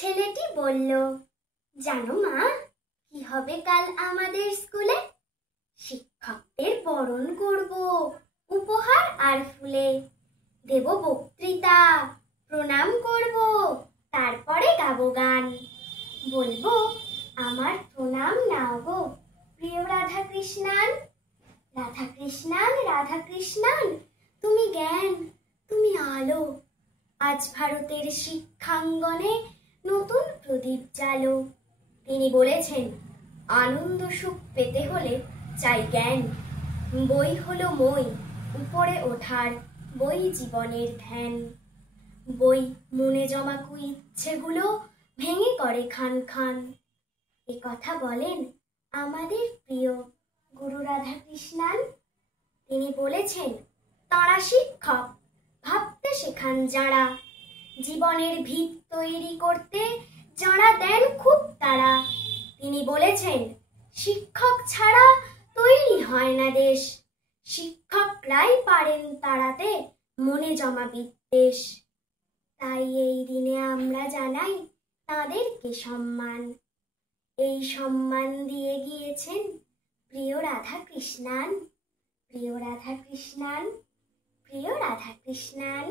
ছেলেটি বলল, জানো মা, কি হবে কাল আমাদের স্কুলে? শিক্ষকদের বরণ করব উপহার আর ফুলে, দেব বক্তৃতা, প্রণাম করব, তারপরে গাবো গান। বলবো, আমার প্রণাম নাও গো প্রিয় রাধা কৃষ্ণান। রাধা কৃষ্ণান, রাধা কৃষ্ণান, তুমি জ্ঞান, তুমি আলো। আজ ভারতের শিক্ষাঙ্গনে নতুন প্রদীপ জালো। তিনি বলেছেন, আনন্দ সুখ পেতে হলে চাই জ্ঞান। বই হলো মই উপরে ওঠার, বই জীবনের ধ্যান। বই মনে জমা কুইচ্ছেগুলো ভেঙে করে খান খান। এ কথা বলেন আমাদের প্রিয় গুরু রাধা কৃষ্ণান। তিনি বলেছেন, তাঁরা শিক্ষক, ভাবতে শেখান যাঁরা, জীবনের ভিত তৈরি করতে যাঁরা দেন খুব তারা। তিনি বলেছেন, শিক্ষক ছাড়া তৈরি হয় না দেশ, শিক্ষকরাই পারেন তাড়াতে মনে জমা বিদ্বেষ। তাই এই দিনে আমরা জানাই তাঁদেরকে সম্মান। এই সম্মান দিয়ে গিয়েছেন প্রিয় রাধা কৃষ্ণান, প্রিয় রাধা কৃষ্ণান, প্রিয় রাধা কৃষ্ণান।